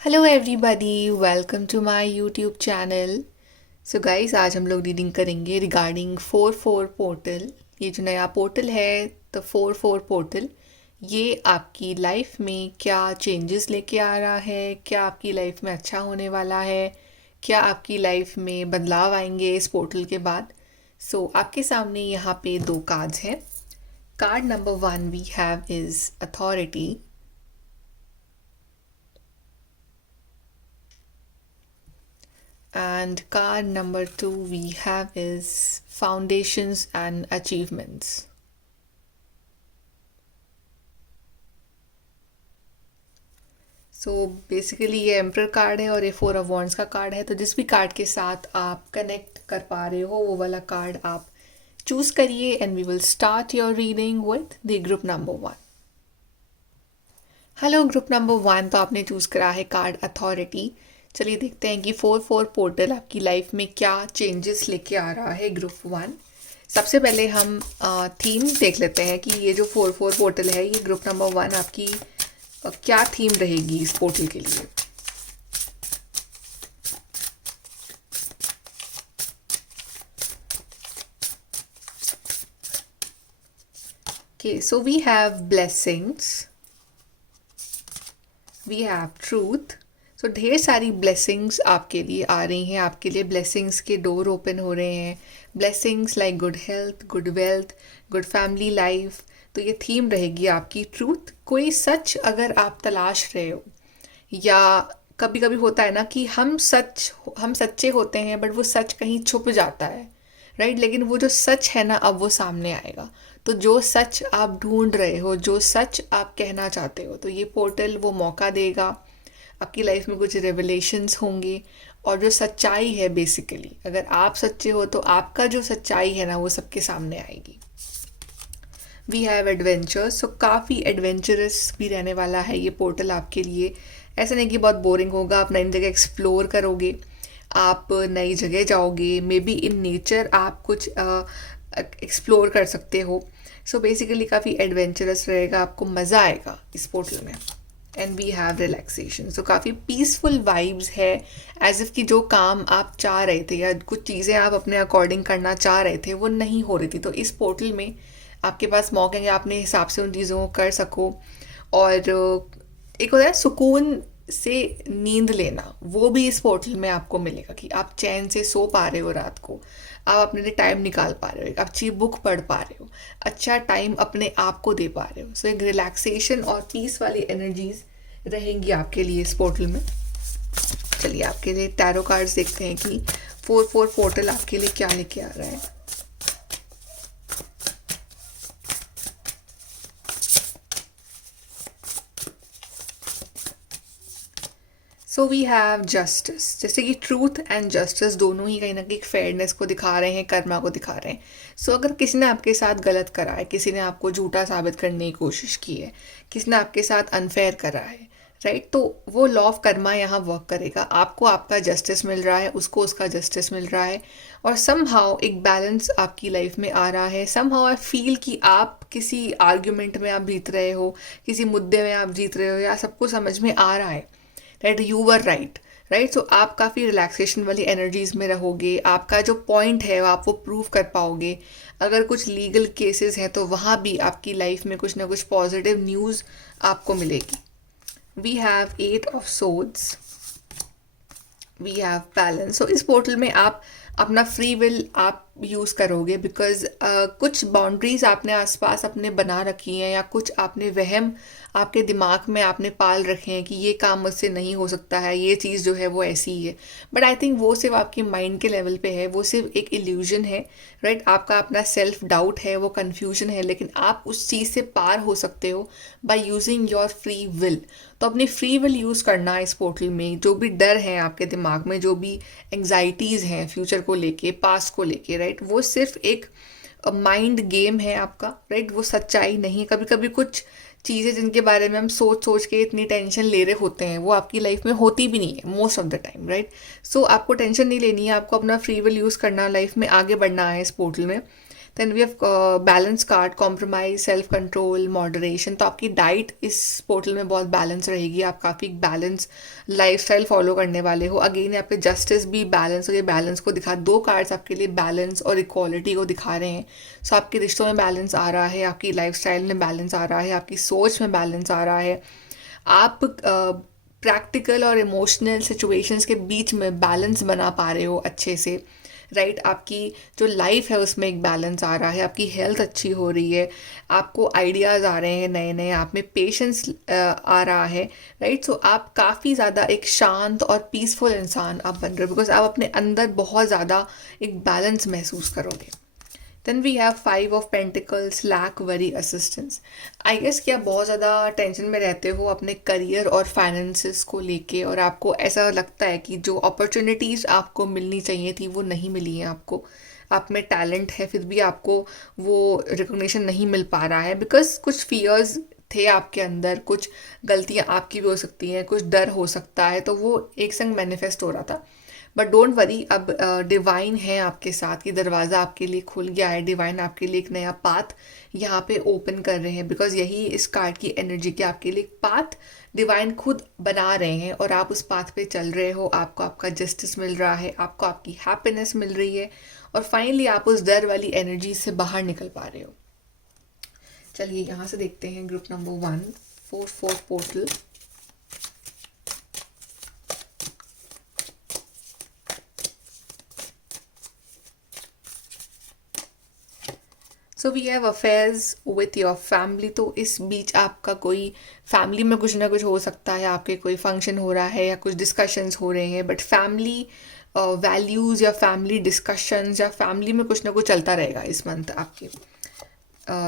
Hello everybody, welcome to my YouTube channel. So guys, आज हम लोग रीडिंग करेंगे रिगार्डिंग 4-4 पोर्टल। ये जो नया पोर्टल है, द 4-4 पोर्टल, ये आपकी लाइफ में क्या चेंजेस लेके आ रहा है, क्या आपकी लाइफ में अच्छा होने वाला है, क्या आपकी लाइफ में बदलाव आएंगे इस पोर्टल के बाद। आपके सामने यहाँ पे दो कार्ड्स हैं। Card number 1 we have is authority and card number 2 we have is foundations and achievements. Basically ये एम्प्रर कार्ड है और ये 4 ऑफ वॉन्ड्स का कार्ड है। तो जिस भी कार्ड के साथ आप कनेक्ट कर पा रहे हो वो वाला कार्ड आप चूज करिए and we will start your reading with the group number 1। Hello group number 1, तो आपने चूज करा है कार्ड अथॉरिटी। चलिए देखते हैं कि 4-4 पोर्टल आपकी लाइफ में क्या चेंजेस लेके आ रहा है ग्रुप 1। सबसे पहले हम थीम देख लेते हैं कि ये जो 4-4 पोर्टल है, ये ग्रुप नंबर 1 आपकी क्या थीम रहेगी इस पोर्टल के लिए। Okay, so we have blessings, we have truth। ढेर सारी ब्लेसिंग्स आपके लिए आ रही हैं, आपके लिए ब्लेसिंग्स के डोर ओपन हो रहे हैं। Blessings like good health, good wealth, good family life. तो ये थीम रहेगी आपकी ट्रूथ। कोई सच अगर आप तलाश रहे हो, या कभी कभी होता है ना कि हम सच्चे होते हैं बट वो सच कहीं छुप जाता है, राइट। लेकिन वो जो सच है ना, अब वो सामने आएगा। तो जो सच आप ढूंढ रहे हो, जो सच आप कहना चाहते हो, तो ये पोर्टल वो मौका देगा। आपकी लाइफ में कुछ रेवलेशंस होंगे और जो सच्चाई है, बेसिकली अगर आप सच्चे हो तो आपका जो सच्चाई है ना, वो सबके सामने आएगी। We have adventures. काफ़ी एडवेंचरस भी रहने वाला है ये पोर्टल आपके लिए। ऐसा नहीं कि बहुत बोरिंग होगा, आप नई जगह एक्सप्लोर करोगे, आप नई जगह जाओगे, मे बी इन नेचर आप कुछ एक्सप्लोर कर सकते हो। बेसिकली काफ़ी एडवेंचरस रहेगा, आपको मज़ा आएगा इस पोर्टल में। And we have relaxation. काफ़ी पीसफुल वाइब्स है, एज इफ़ कि जो काम आप चाह रहे थे या कुछ चीज़ें आप अपने अकॉर्डिंग करना चाह रहे थे वो नहीं हो रही थी, तो इस पोर्टल में आपके पास मौके हैं, अपने हिसाब से उन चीज़ों को कर सको। और एक होता है सुकून से नींद लेना, वो भी इस पोर्टल में आपको मिलेगा कि आप चैन से सो पा रहे हो रात को, आप अपने लिए टाइम निकाल पा रहे हो, आप अच्छी बुक पढ़ पा रहे हो, अच्छा टाइम अपने आप को दे पा रहे हो। एक रिलैक्सेशन और पीस वाली एनर्जीज रहेंगी आपके लिए इस पोर्टल में। चलिए आपके लिए टैरो कार्ड्स देखते हैं कि 4-4 पोर्टल आपके लिए क्या लेके आ रहा है। We have justice. जैसे कि ट्रूथ एंड जस्टिस दोनों ही कहीं ना कहीं फेयरनेस को दिखा रहे हैं, कर्मा को दिखा रहे हैं। अगर किसी ने आपके साथ गलत करा है, किसी ने आपको झूठा साबित करने की कोशिश की है, किसी ने आपके साथ अनफेयर करा है, राइट, तो वो लॉ ऑफ कर्मा यहाँ वर्क करेगा। आपको आपका जस्टिस मिल रहा है, उसको उसका जस्टिस मिल रहा है, और समहाउ एक बैलेंस आपकी लाइफ में आ रहा है। समहाउ आई फील कि आप किसी आर्ग्यूमेंट में आप जीत रहे हो, किसी मुद्दे में आप जीत रहे हो, या सबको समझ में आ रहा है that you were right, right. आप काफ़ी रिलैक्सेशन वाली एनर्जीज में रहोगे, आपका जो पॉइंट है आप वो प्रूव कर पाओगे। अगर कुछ लीगल केसेस हैं तो वहाँ भी आपकी लाइफ में कुछ ना कुछ पॉजिटिव न्यूज़ आपको मिलेगी। We have 8 of swords, we have balance. इस पोर्टल में आप अपना फ्री विल आप यूज़ करोगे, बिकॉज कुछ बाउंड्रीज आपने आसपास अपने बना रखी हैं, या कुछ आपने वहम आपके दिमाग में आपने पाल रखे हैं कि ये काम मुझसे नहीं हो सकता है, ये चीज़ जो है वो ऐसी ही है। बट आई थिंक वो सिर्फ आपके माइंड के लेवल पे है, वो सिर्फ एक इल्यूजन है, राइट। आपका अपना सेल्फ डाउट है, वो कन्फ्यूजन है, लेकिन आप उस चीज़ से पार हो सकते हो by using your free will. तो अपनी फ्री विल यूज़ करना इस पोर्टल में। जो भी डर है आपके दिमाग में, जो भी एंग्जाइटीज़ हैं फ्यूचर को लेके, पास्ट को लेके, राइट, वो सिर्फ एक माइंड गेम है आपका, राइट। वो सच्चाई नहीं है। कभी कभी कुछ चीज़ें जिनके बारे में हम सोच सोच के इतनी टेंशन ले रहे होते हैं, वो आपकी लाइफ में होती भी नहीं है most of the time, right. आपको टेंशन नहीं लेनी है, आपको अपना फ्री विल यूज़ करना, लाइफ में आगे बढ़ना है इस पोर्टल में, then we have balance card, compromise, self control, moderation. तो आपकी डाइट इस पोर्टल में बहुत बैलेंस रहेगी, आप काफ़ी बैलेंस लाइफस्टाइल फॉलो करने वाले हो। अगेन यहाँ पे जस्टिस भी बैलेंस, और ये बैलेंस को दिखा, दो कार्ड्स आपके लिए बैलेंस और इक्वालिटी को दिखा रहे हैं। सो आपके रिश्तों में बैलेंस आ रहा है, आपकी लाइफस्टाइल में बैलेंस आ रहा है, आपकी सोच में बैलेंस आ रहा है। आप प्रैक्टिकल और इमोशनल सिचुएशंस के बीच में बैलेंस बना पा रहे हो अच्छे से, राइट। आपकी जो लाइफ है उसमें एक बैलेंस आ रहा है, आपकी हेल्थ अच्छी हो रही है, आपको आइडियाज़ आ रहे हैं नए नए, आप में पेशेंस आ रहा है, राइट। सो आप काफ़ी ज़्यादा एक शांत और पीसफुल इंसान आप बन रहे हो, बिकॉज आप अपने अंदर बहुत ज़्यादा एक बैलेंस महसूस करोगे। Then we have 5 of Pentacles, lack, worry, assistance. I guess कि आप बहुत ज़्यादा टेंशन में रहते हो अपने करियर और फाइनेंसिस को लेके, और आपको ऐसा लगता है कि जो अपॉर्चुनिटीज़ आपको मिलनी चाहिए थी वो नहीं मिली हैं आपको। आप में टैलेंट है फिर भी आपको वो रिकॉग्निशन नहीं मिल पा रहा है, बिकॉज कुछ फियर्स थे आपके अंदर, कुछ गलतियाँ आपकी भी हो सकती हैं, कुछ डर हो सकता है, तो वो एक संग मैनिफेस्ट हो रहा था। बट डोंट वरी, अब डिवाइन है आपके साथ, ये दरवाज़ा आपके लिए खुल गया है, डिवाइन आपके लिए एक नया पाथ यहाँ पे ओपन कर रहे हैं, बिकॉज यही इस कार्ड की एनर्जी कि आपके लिए एक पाथ डिवाइन खुद बना रहे हैं और आप उस पाथ पे चल रहे हो। आपको आपका जस्टिस मिल रहा है, आपको आपकी हैप्पीनेस मिल रही है, और फाइनली आप उस डर वाली एनर्जी से बाहर निकल पा रहे हो। चलिए यहाँ से देखते हैं group number 1, 4 portal. So we have affairs with your family. तो इस बीच आपका कोई फैमिली में कुछ ना कुछ हो सकता है, आपके कोई फंक्शन हो रहा है या कुछ डिस्कशंस हो रहे हैं, बट फैमिली वैल्यूज़ या फैमिली डिस्कशंस या फैमिली में कुछ ना कुछ चलता रहेगा इस मंथ आपके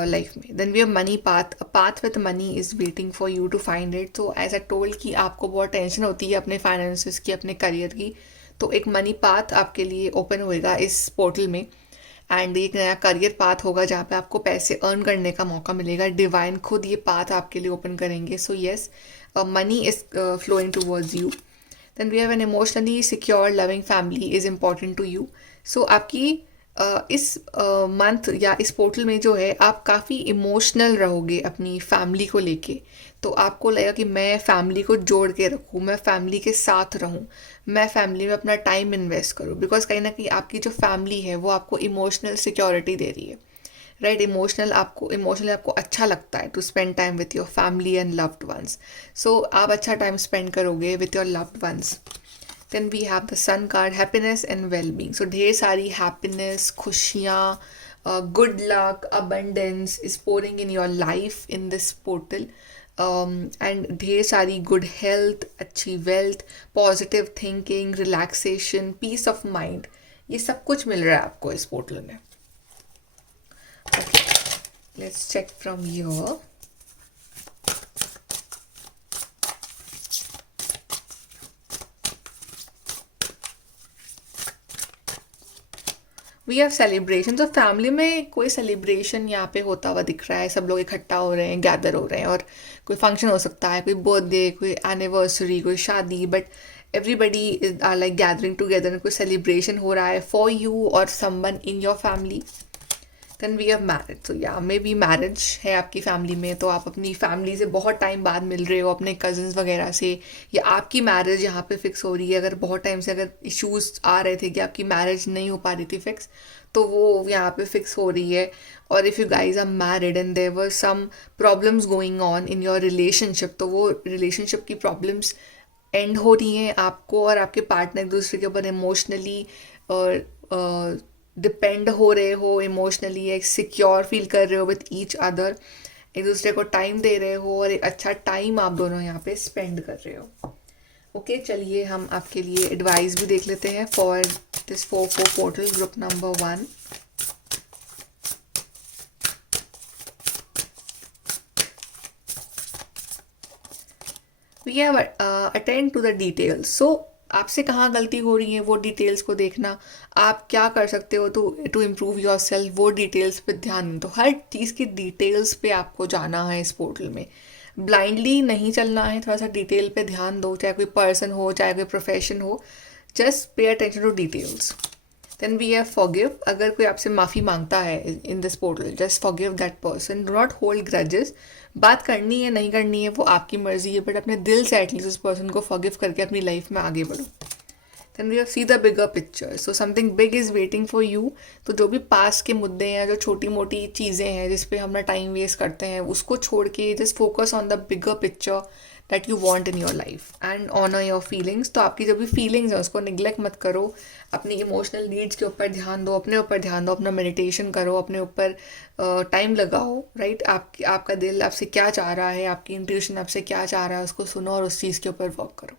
लाइफ में। Then we have money path, a path with money is waiting for you to find it. तो एज अ टोल्ड कि आपको बहुत टेंशन होती है अपने फाइनेंसिस की, अपने करियर की, तो एक मनी पाथ आपके लिए ओपन होएगा इस पोर्टल में, एंड एक नया करियर पाथ होगा जहाँ पे आपको पैसे अर्न करने का मौका मिलेगा। डिवाइन खुद ये पाथ आपके लिए ओपन करेंगे। So yes, money is flowing towards you. Then we have an emotionally secure loving family is important to you. So आपकी इस मंथ या इस पोर्टल में जो है, आप काफ़ी इमोशनल रहोगे अपनी फैमिली को लेके। तो आपको लगेगा कि मैं फैमिली को जोड़ के रखूँ, मैं फैमिली के साथ रहूँ, मैं फैमिली में अपना टाइम इन्वेस्ट करूँ, बिकॉज कहीं ना कहीं आपकी जो फैमिली है वो आपको इमोशनल सिक्योरिटी दे रही है, राइट। इमोशनली आपको अच्छा लगता है to spend time with your family and loved ones. So आप अच्छा टाइम स्पेंड करोगे with your loved ones. Then we have the sun card, happiness and wellbeing. So ढेर सारी हैप्पीनेस, खुशियाँ, good luck, abundance is pouring in your life in this portal, and ढेर सारी good health, अच्छी wealth, positive thinking, relaxation, peace of mind, ये सब कुछ मिल रहा है आपको इस पोर्टल में। Okay, let's check from your. We have celebration. तो फैमिली में कोई सेलिब्रेशन यहाँ पे होता हुआ दिख रहा है, सब लोग इकट्ठा हो रहे हैं, गैदर हो रहे हैं, और कोई फंक्शन हो सकता है, कोई बर्थडे, कोई एनिवर्सरी, कोई शादी, but everybody is are like gathering together, कोई सेलिब्रेशन हो रहा है फॉर यू और someone in your family. Then we have marriage. तो या मे बी मैरिज है आपकी फैमिली में, तो आप अपनी फैमिली से बहुत टाइम बाद मिल रहे हो, अपने कजन्स वगैरह से, या आपकी मैरिज यहाँ पे फिक्स हो रही है। अगर बहुत टाइम से अगर इश्यूज आ रहे थे कि आपकी मैरिज नहीं हो पा रही थी फिक्स, तो वो यहाँ पे फिक्स हो रही है। और if you guys are married and there were some problems going on in your relationship, तो वो रिलेशनशिप की प्रॉब्लम्स एंड हो रही हैं। आपको और आपके पार्टनर एक दूसरे के ऊपर इमोशनली और डिपेंड हो रहे हो, इमोशनली एक सिक्योर फील कर रहे हो विथ ईच अदर, एक दूसरे को टाइम दे रहे हो, और एक अच्छा टाइम आप दोनों यहाँ पे स्पेंड कर रहे हो। ओके, चलिए हम आपके लिए एडवाइस भी देख लेते हैं for this 4 portal, group number 1। We have attend to the details. So आपसे कहाँ गलती हो रही है वो डिटेल्स को देखना, आप क्या कर सकते हो टू इम्प्रूव योर सेल्फ, वो डिटेल्स पे ध्यान दो। हर चीज़ की डिटेल्स पे आपको जाना है इस पोर्टल में, ब्लाइंडली नहीं चलना है, थोड़ा सा डिटेल पे ध्यान दो, चाहे कोई पर्सन हो, चाहे कोई प्रोफेशन हो, just pay attention to details. Then we have forgive, अगर कोई आपसे माफ़ी मांगता है in this portal, just forgive that person, do not hold grudges. बात करनी है नहीं करनी है वो आपकी मर्जी है, बट अपने दिल से एटलीस्ट उस पर्सन को फॉरगिव करके अपनी लाइफ में आगे बढ़ो। Then we have see the bigger picture, so something big is waiting for you. तो जो भी पास के मुद्दे हैं, जो छोटी मोटी चीज़ें हैं जिस पे हम टाइम वेस्ट करते हैं, उसको छोड़ के just focus on the bigger picture that you want in your life and honour your feelings. तो आपकी जो भी फीलिंग्स हैं उसको निगलेक्ट मत करो, अपनी इमोशनल नीड्स के ऊपर ध्यान दो, अपने ऊपर ध्यान दो, अपना मेडिटेशन करो, अपने ऊपर टाइम लगाओ, राइट। आपका दिल आपसे क्या चाह रहा है, आपकी इंट्यूशन आपसे क्या चाह रहा है, उसको सुनो और उस चीज़ के ऊपर वर्क करो।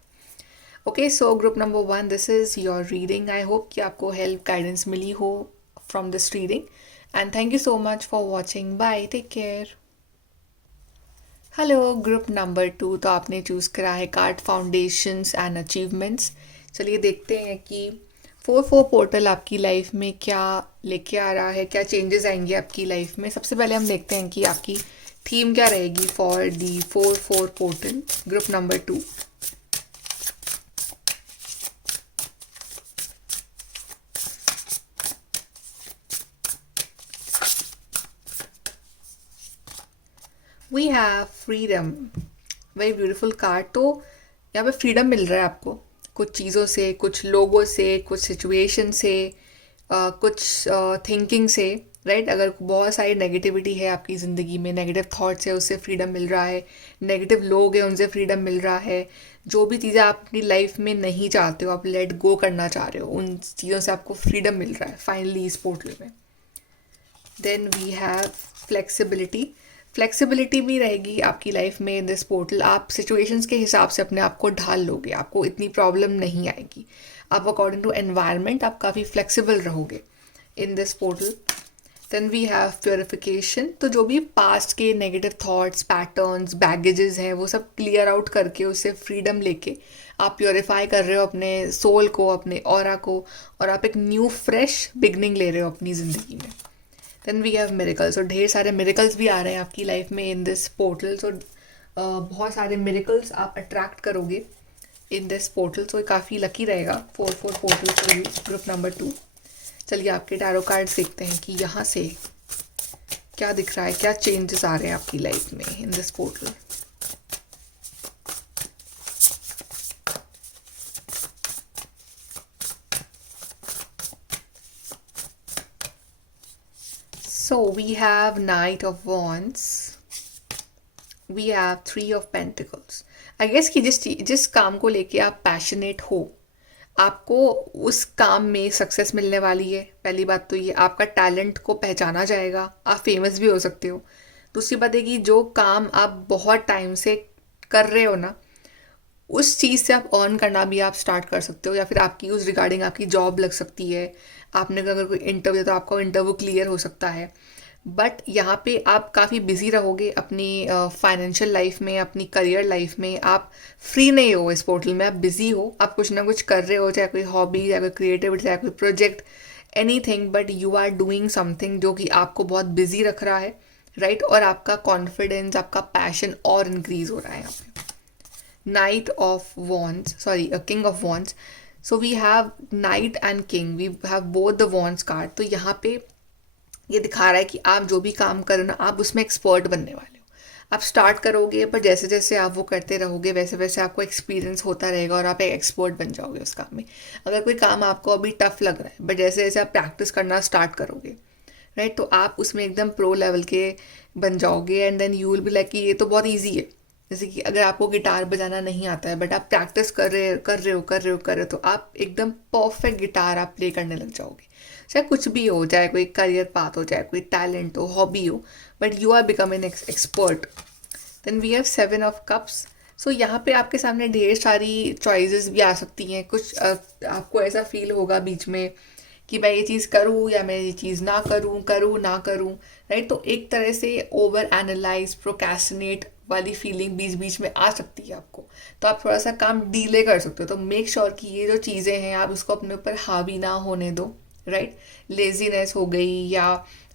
Okay, so group number 1, this is your reading. I hope कि आपको हेल्प गाइडेंस मिली हो from this reading, and thank you so much for watching. Bye, take care. Hello group number 2, तो आपने चूज़ करा है कार्ड फाउंडेशंस एंड अचीवमेंट्स। चलिए देखते हैं कि 4-4 पोर्टल आपकी लाइफ में क्या लेके आ रहा है, क्या चेंजेस आएंगे आपकी लाइफ में। सबसे पहले हम देखते हैं कि आपकी थीम क्या रहेगी for the 4-4 portal group number 2। We have freedom, very beautiful card. तो यहाँ पे फ्रीडम मिल रहा है आपको कुछ चीज़ों से, कुछ लोगों से, कुछ सिचुएशन से, कुछ थिंकिंग से, राइट। अगर बहुत सारी नेगेटिविटी है आपकी ज़िंदगी में, नेगेटिव थॉट्स है, उससे फ्रीडम मिल रहा है। नेगेटिव लोग हैं उनसे फ्रीडम मिल रहा है। जो भी चीज़ें आप अपनी लाइफ में नहीं चाहते हो, आप लेट गो करना चाह रहे हो, उन चीज़ों से आपको फ्रीडम मिल रहा है फाइनली इस पोर्टल में। Then we have flexibility, flexibility भी रहेगी आपकी लाइफ में इन दिस पोर्टल। आप सिचुएशंस के हिसाब से अपने आप को ढाल लोगे, आपको इतनी प्रॉब्लम नहीं आएगी। आप अकॉर्डिंग टू एनवायरनमेंट आप काफ़ी फ्लेक्सिबल रहोगे in this portal. Then we have purification, तो जो भी पास्ट के नेगेटिव थॉट्स, पैटर्न्स, बैगेजेस हैं, वो सब क्लियर आउट करके उससे फ्रीडम लेके आप प्योरीफाई कर रहे हो अपने सोल को, अपने ऑरा को, और आप एक न्यू फ्रेश बिगनिंग ले रहे हो अपनी ज़िंदगी में। देन वी हैव मिरेकल्स, और ढेर सारे मिरेकल्स भी आ रहे हैं आपकी लाइफ में इन दिस पोर्टल। सो बहुत सारे मिरेकल्स आप अट्रैक्ट करोगे इन दिस पोर्टल। सो काफ़ी लकी रहेगा 4-4 portal for you group number 2। चलिए आपके टैरो कार्ड्स देखते हैं कि यहाँ से क्या दिख रहा है, क्या चेंजेस आ रहे हैं आपकी लाइफ में in this portal. So we have Knight of Wands, we have 3 of Pentacles. I guess कि जिस काम को लेके आप पैशनेट हो, आपको उस काम में सक्सेस मिलने वाली है। पहली बात तो ये, आपका टैलेंट को पहचाना जाएगा, आप फेमस भी हो सकते हो। दूसरी बात है कि जो काम आप बहुत टाइम से कर रहे हो ना, उस चीज़ से आप अर्न करना भी आप स्टार्ट कर सकते हो, या फिर आपकी उस रिगार्डिंग आपकी जॉब लग सकती है। आपने अगर कोई इंटरव्यू, तो आपका इंटरव्यू क्लियर हो सकता है। बट यहाँ पे आप काफ़ी बिजी रहोगे अपनी फाइनेंशियल लाइफ में, अपनी करियर लाइफ में। आप फ्री नहीं हो इस पोर्टल में, आप बिजी हो, आप कुछ ना कुछ कर रहे हो, चाहे कोई हॉबी, चाहे कोई क्रिएटिविटी, चाहे कोई project, anything, but you are doing something जो कि आपको बहुत बिजी रख रहा है, राइट। और आपका कॉन्फिडेंस, आपका पैशन और इंक्रीज हो रहा है यहाँ पे। Knight of Wands, sorry, a King of Wands. So we have Knight and King. We have both the Wands card. तो यहाँ पे ये दिखा रहा है कि आप जो भी काम करो ना, आप उसमें एक्सपर्ट बनने वाले हो। आप स्टार्ट करोगे, पर जैसे जैसे आप वो करते रहोगे, वैसे वैसे आपको एक्सपीरियंस होता रहेगा और आप एक एक्सपर्ट बन जाओगे उस काम में। अगर कोई काम आपको अभी टफ लग रहा है, बट जैसे जैसे आप प्रैक्टिस करना स्टार्ट करोगे, राइट, तो आप उसमें एकदम प्रो लेवल के बन जाओगे। And then you will be like कि ये तो बहुत ईजी है। जैसे कि अगर आपको गिटार बजाना नहीं आता है, बट आप प्रैक्टिस कर रहे हो, तो आप एकदम परफेक्ट गिटार आप प्ले करने लग जाओगे। चाहे कुछ भी हो, चाहे कोई करियर पाथ हो, चाहे कोई टैलेंट हो, हॉबी हो, but you are become an expert. Then we have 7 of cups. So यहाँ पे आपके सामने ढेर सारी चॉइसेस भी आ सकती हैं। कुछ आपको ऐसा फील होगा बीच में कि मैं ये चीज़ करूँ या मैं ये चीज़ ना करूँ ना करूँ, राइट। तो एक तरह से ओवर एनालाइज, प्रोक्रेस्टिनेट वाली फीलिंग बीच बीच में आ सकती है आपको। तो आप थोड़ा सा काम डीले कर सकते हो। तो मेक श्योर कि ये जो चीज़ें हैं आप उसको अपने ऊपर हावी ना होने दो, राइट। लेजीनेस हो गई, या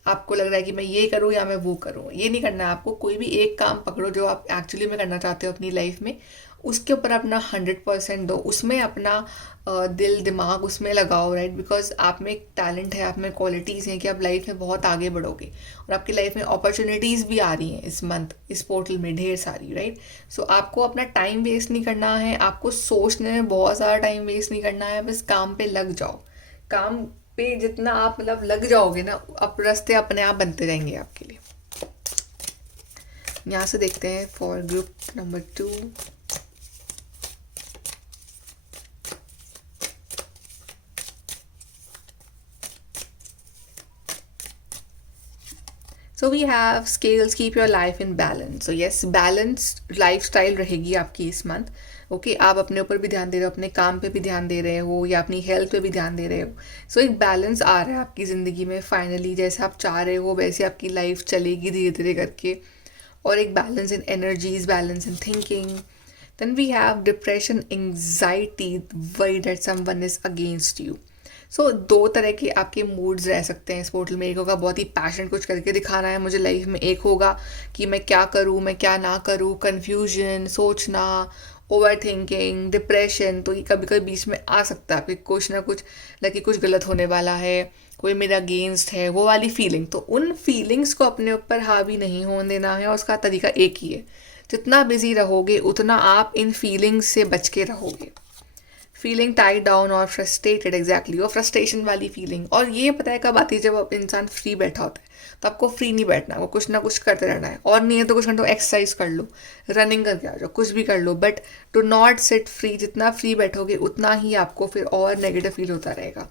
आपको लग रहा है कि मैं ये करूँ या मैं वो करूँ, ये नहीं करना है आपको। कोई भी एक काम पकड़ो जो आप एक्चुअली में करना चाहते हो अपनी लाइफ में, उसके ऊपर अपना 100% दो, उसमें अपना दिल दिमाग उसमें लगाओ, राइट। बिकॉज आप में एक टैलेंट है, आप में क्वालिटीज़ हैं कि आप लाइफ में बहुत आगे बढ़ोगे, और आपकी लाइफ में अपॉर्चुनिटीज़ भी आ रही हैं इस मंथ इस पोर्टल में ढेर सारी, राइट। सो आपको अपना टाइम वेस्ट नहीं करना है, आपको सोचने में बहुत ज़्यादा टाइम वेस्ट नहीं करना है, बस काम पे लग जाओ। काम पे जितना आप मतलब लग जाओगे ना, आप रास्ते अपने आप बनते रहेंगे आपके लिए। यहाँ से देखते हैं for group number 2। So we have scales keep your life in balance. So yes, balanced life style रहेगी आपकी इस मंथ। ओके, आप अपने ऊपर भी ध्यान दे रहे हो, अपने काम पे भी ध्यान दे रहे हो, या अपनी हेल्थ पे भी ध्यान दे रहे हो। सो एक बैलेंस आ रहा है आपकी ज़िंदगी में फाइनली, जैसे आप चाह रहे हो वैसे आपकी लाइफ चलेगी धीरे धीरे करके। और एक balance in energies, balance in thinking. Then we have depression, anxiety, worry that someone is against you. So दो तरह के आपके मूड्स रह सकते हैं इस पोर्टल में। एक होगा बहुत ही पैशन, कुछ करके दिखाना है मुझे लाइफ में। एक होगा कि मैं क्या करूँ, मैं क्या ना करूँ, कन्फ्यूजन, सोचना, ओवर थिंकिंग, डिप्रेशन। तो ये कभी कभी बीच में आ सकता है आपके कुछ ना कुछ, लगे कुछ गलत होने वाला है, कोई मेरा अगेंस्ट है, वो वाली फीलिंग। तो उन फीलिंग्स को अपने ऊपर हावी नहीं होने देना है, और उसका तरीका एक ही है, जितना बिजी रहोगे उतना आप इन फीलिंग्स से बच के रहोगे। फीलिंग टाइड डाउन और फ्रस्ट्रेटेड, एग्जैक्टली वो फ्रस्ट्रेशन वाली फीलिंग। और ये पता है कब आती है, जब आप इंसान फ्री बैठा होता है। तो आपको फ्री नहीं बैठना, वो कुछ ना कुछ करते रहना है। और नहीं है तो कुछ घंटों एक्सरसाइज कर लो, रनिंग करके आ जाओ, कुछ भी कर लो, but do not sit free. जितना फ्री बैठोगे उतना ही आपको फिर और नेगेटिव फील होता रहेगा।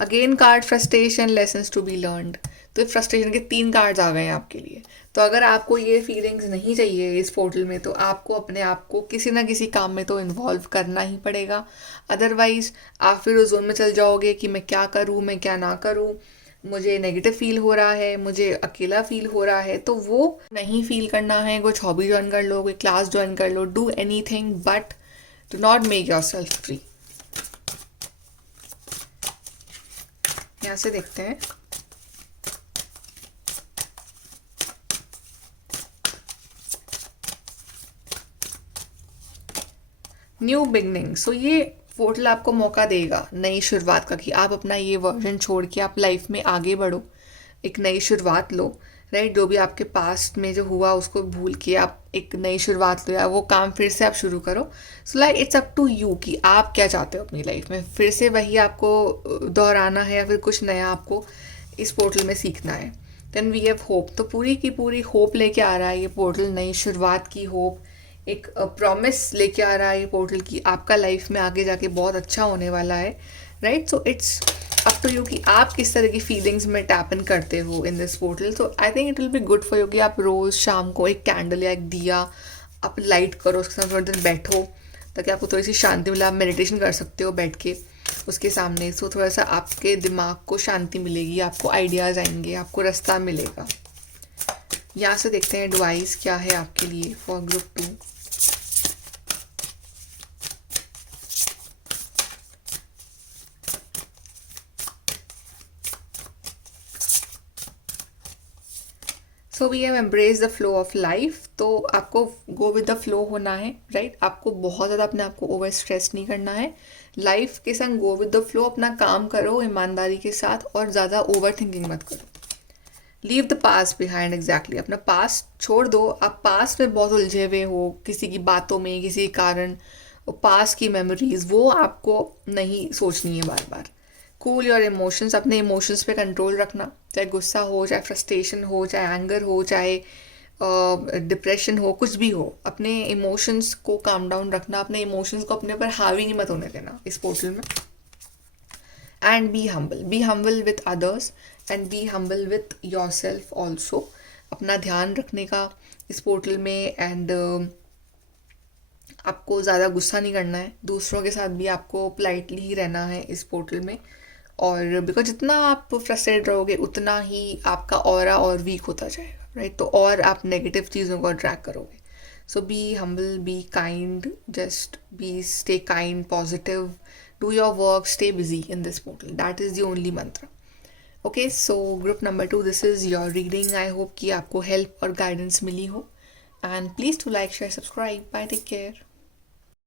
Again card frustration, lessons to be learned. तो फ्रस्ट्रेशन के 3 कार्ड्स आ गए हैं आपके लिए। तो अगर आपको ये फीलिंग्स नहीं चाहिए इस पोर्टल में, तो आपको अपने आप को किसी ना किसी काम में तो इन्वॉल्व करना ही पड़ेगा। अदरवाइज आप फिर उस जोन में चल जाओगे कि मैं क्या करूँ, मैं क्या ना करूँ, मुझे नेगेटिव फील हो रहा है, मुझे अकेला फील हो रहा है। तो वो नहीं फील करना है। कुछ हॉबी ज्वाइन कर लो, कोई क्लास ज्वाइन कर लो, do anything, but do not make yourself free. यहाँ से देखते हैं न्यू बिगनिंग। सो ये पोर्टल आपको मौका देगा नई शुरुआत का, कि आप अपना ये वर्जन छोड़ के आप लाइफ में आगे बढ़ो, एक नई शुरुआत लो, राइट। जो भी आपके पास्ट में जो हुआ उसको भूल के आप एक नई शुरुआत लो, या वो काम फिर से आप शुरू करो। So like it's up to you कि आप क्या चाहते हो अपनी लाइफ में। फिर से वही आपको दोहराना है, या फिर कुछ नया आपको इस पोर्टल में सीखना है। Then we have hope. तो पूरी की पूरी होप लेके आ रहा है ये पोर्टल, नई शुरुआत की होप, एक प्रॉमिस लेके आ रहा है ये पोर्टल कि आपका लाइफ में आगे जाके बहुत अच्छा होने वाला है, right. So it's up to you कि आप किस तरह की फीलिंग्स में टैप इन करते हो इन this portal. So I think it will be good for you कि आप रोज़ शाम को एक कैंडल या एक दिया आप लाइट करो, उसके साथ थोड़ी देर बैठो, ताकि आपको थोड़ी सी शांति मिले। आप मेडिटेशन कर सकते हो बैठ के उसके सामने। सो थोड़ा सा आपके दिमाग को शांति मिलेगी, आपको आइडियाज़ आएंगे, आपको रास्ता मिलेगा। यहाँ से देखते हैं एडवाइस क्या है आपके लिए for group 2। So we have embrace the flow of life. तो आपको गो विद द फ्लो होना है, राइट। आपको बहुत ज़्यादा अपने आप को ओवर स्ट्रेस नहीं करना है। लाइफ के संग गो विद द फ्लो, अपना काम करो ईमानदारी के साथ, और ज़्यादा ओवर थिंकिंग मत करो। Leave the past behind, exactly अपना पास्ट छोड़ दो। आप पास्ट में बहुत उलझे हुए हो किसी की बातों में, किसी कारण, पास्ट की मेमोरीज वो आपको नहीं सोचनी है बार बार। कूल योर इमोशंस, अपने इमोशंस पे कंट्रोल रखना, चाहे गुस्सा हो, चाहे फ्रस्ट्रेशन हो, चाहे एंगर हो, चाहे डिप्रेशन हो, कुछ भी हो, अपने इमोशंस को काम डाउन रखना, अपने इमोशंस को अपने ऊपर हावी नहीं मत होने देना इस पोर्टल में। And be humble with others, and be humble with your self also. अपना ध्यान रखने का इस पोर्टल में। एंड आपको ज़्यादा गुस्सा नहीं करना है, दूसरों के साथ भी आपको पोलाइटली ही रहना है इस पोर्टल में। और बिकॉज जितना आप फ्रस्ट्रेट रहोगे उतना ही आपका ऑरा और वीक होता जाएगा, राइट। तो और आप नेगेटिव चीज़ों को अट्रैक्ट करोगे। So be humble, be kind, just be stay kind, positive, do your work, stay busy in this portal. That is the only mantra. Okay, so group number 2, this is your reading. I hope कि आपको help और guidance मिली हो। And please to like, share, subscribe. Bye, take care.